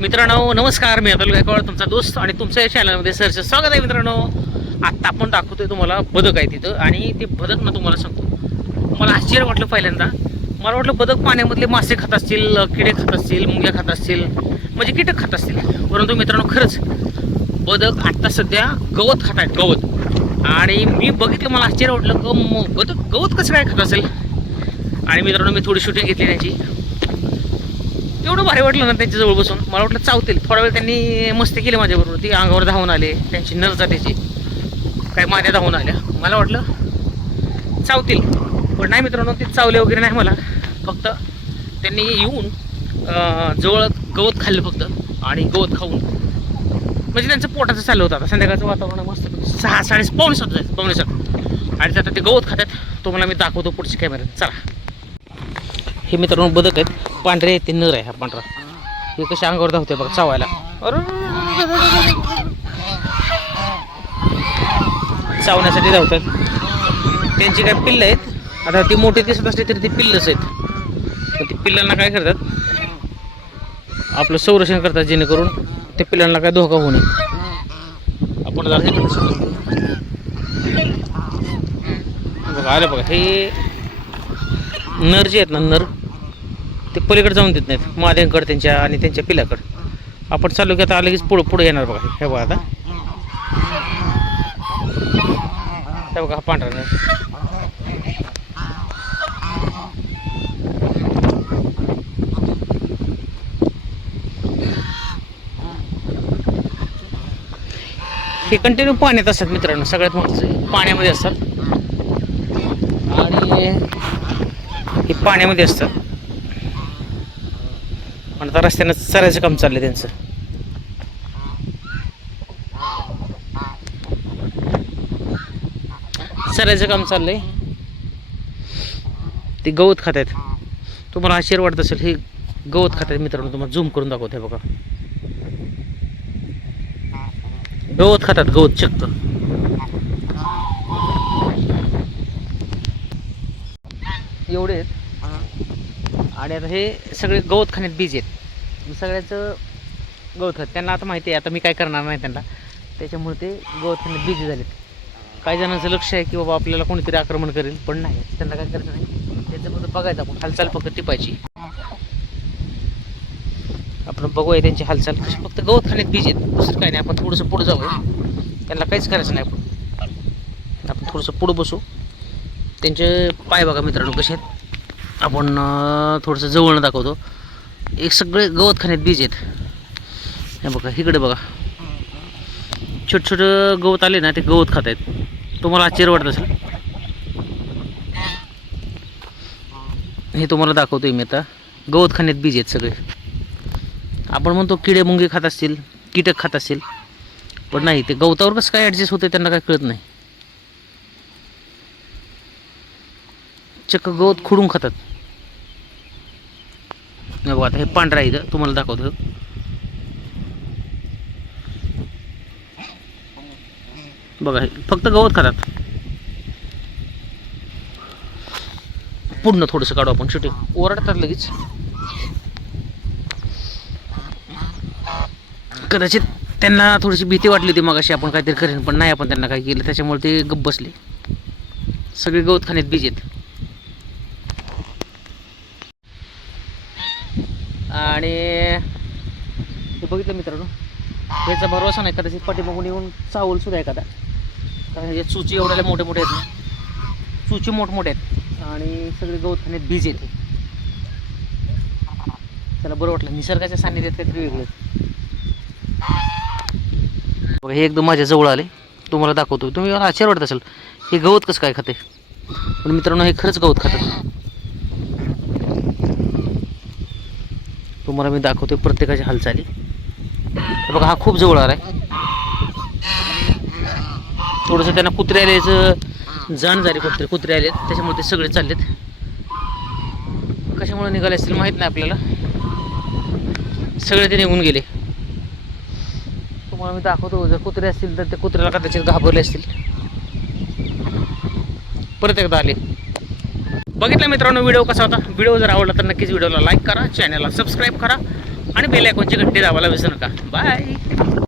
मित्रांनो नमस्कार, मी अतुल गायकवाड, तुमचा दोस्त आणि तुमच्या या चॅनलमध्ये सरचं स्वागत आहे. मित्रांनो आत्ता आपण दाखवतोय तुम्हाला बदक आहे तिथं, आणि ते बदक ना तुम्हाला सांगतो, मला आश्चर्य वाटलं पहिल्यांदा. मला वाटलं बदक पाण्यामधले मासे खात असतील, किडे खात असतील, मुंग्या खात असतील, म्हणजे कीटक खात असतील. परंतु मित्रांनो खरंच बदक आत्ता सध्या गवत खात आहेत, गवत. आणि मी बघितलं, मला आश्चर्य वाटलं, बदक गवत कसं काय खात असेल. आणि मित्रांनो मी थोडी शूटिंग घेतली त्यांची, एवढं भारी वाटलं ना त्यांच्याजवळ बसून. मला वाटलं चावतील. थोडा वेळ त्यांनी मस्ती केली माझ्याबरोबर, ती अंगावर धावून आले, त्यांची नर जातीची काय माद्या धावून आल्या. मला वाटलं चावतील, पण नाही मित्रांनो, ते चावले वगैरे नाही. मला फक्त त्यांनी येऊन जवळ गवत खाल्लं फक्त, आणि गवत खाऊन म्हणजे त्यांचं पोटाचं चाललं होतं. आता संध्याकाळचं वातावरण मस्त, 6, पावणे 7 आणि आता ते गवत खातात. तुम्हाला मी दाखवतो पुढच्या कॅमेऱ्यात. चला, हे मित्रांनो बदक आहेत, पांढरे आहेत, ते नर आहे. हा पांढरा, हे कसे अंगावर धावते बघा चावायला. चावण्यासाठी धावतात. त्यांची काय पिल्लं आहेत. आता ती मोठी दिसत असली तरी ती पिल्लंच आहेत. ती पिल्लांना काय करतात, आपलं संरक्षण करतात, जेणेकरून त्या पिल्लांना काय धोका होऊ नये. आपण बघा आलं बघा, हे नर जे आहेत ना, नर ते पलीकडे जाऊन देत नाहीत माद्यांकडे त्यांच्या आणि त्यांच्या पिल्लाकडे. आपण चालू की आता लगेच पुढे येणार बघा. हे बघा आता, हे बघा हा पांढरा नर. हे कंटिन्यू पाण्यात असतात मित्रांनो, सगळ्यात महत्त्वाचं पाण्यामध्ये असतात. आणि हे पाण्यामध्ये असतात. आणि आता रस्त्यानं चरायचं काम चाललंय त्यांचं. चरायचं काम चाललंय, ते गवत खात आहेत. तुम्हाला आश्चर्य वाटत असेल, हे गवत खात आहेत मित्रांनो. तुम्हाला झूम करून दाखवते बघा, गवत खातात, गवत चक्क. एवढे आहेत. आणि आता हे सगळे गवत खाण्यात बिझी आहेत. सगळ्याचं गवत खात, त्यांना आता माहिती आहे आता मी काय करणार नाही त्यांना, त्याच्यामुळे ते गवत खाण्यात बिझी झालेत. काही जणांचं लक्ष आहे की बाबा आपल्याला कोणीतरी आक्रमण करेल, पण नाही, त्यांना काय करायचं नाही. त्यांचं फक्त बघायचं, आपण हालचाल फक्त टिपायची. आपण बघूया त्यांची हालचाल कशी, फक्त गवत खाण्यात बिझी आहेत, दुसरं काही नाही. आपण थोडंसं पुढं जाऊया, त्यांना काहीच करायचं नाही. आपण थोडंसं पुढं बसू. त्यांचे पाय बघा मित्रांनो कसे आहेत. आपण थोडंसं जवळनं दाखवतो. एक सगळे गवत खाण्यात बीज आहेत. हे बघा इकडे बघा, छोटं छोटं गवत आले ना, ते गवत खात आहेत. तुम्हाला आश्चर्य वाटत असेल. हे तुम्हाला दाखवतोय मी आता, गवत खाण्यात बीज आहेत सगळे. आपण म्हणतो किडे मुंगे खात असतील, कीटक खात असतील, पण नाही, ते गवतावर कसं काय ॲडजस्ट होते त्यांना काय कळत नाही. चक्क गवत खुडून खातात. बघा आता हे पांढरा इथं तुम्हाला दाखवतो. बघा फक्त गवत खातात. पूर्ण थोडंसं काढू आपण, छोटे ओरडतात लगेच. कदाचित त्यांना थोडीशी भीती वाटली होती मगाशी आपण काहीतरी करेन, पण नाही आपण त्यांना काय केलं, त्याच्यामुळे ते गप्प बसले. सगळे गवत खाण्यात बिझी आहेत. आणि हे बघितलं मित्रांनो, याचा भरोसा नाही, कदाचित पाठीमागून येऊन चावल सुद्धा एखादा. कारण हे चुची एवढ्याला मोठे मोठे आहेत ना, चुची मोठमोठे आहेत, आणि सगळे गवत खाण्यात बीज येते. त्याला बरं वाटलं, निसर्गाच्या सान्निध्यात काहीतरी वेगळं. बघा हे एकदम माझ्या जवळ आले, तुम्हाला दाखवतो. तुम्ही आश्चर्य वाटत असेल, हे गवत कसं काय खाते, पण मित्रांनो हे खरंच गवत खातात. तुम्हाला मी दाखवतो प्रत्येकाची हालचाली. बघा हा खूप जवळ आला आहे. थोडंसं त्यांना कुत्रे आल्याचं जाण झाली, कुत्रे आलेत, त्याच्यामुळे ते सगळे चाललेत. कशामुळे निघाले असतील माहीत नाही आपल्याला, सगळे ते निघून गेले. तुम्हाला मी दाखवतो, जर कुत्रे असतील तर ते कुत्र्याला कदाचित घाबरले असतील. परत एकदा आले. बघितलं मित्रांनो व्हिडिओ कसा होता. व्हिडिओ जर आवडला तर नक्कीच व्हिडिओला लाईक करा, चॅनलला सबस्क्राईब करा, आणि बेल आयकॉनची घंटी दाबायला विसरू नका. बाय.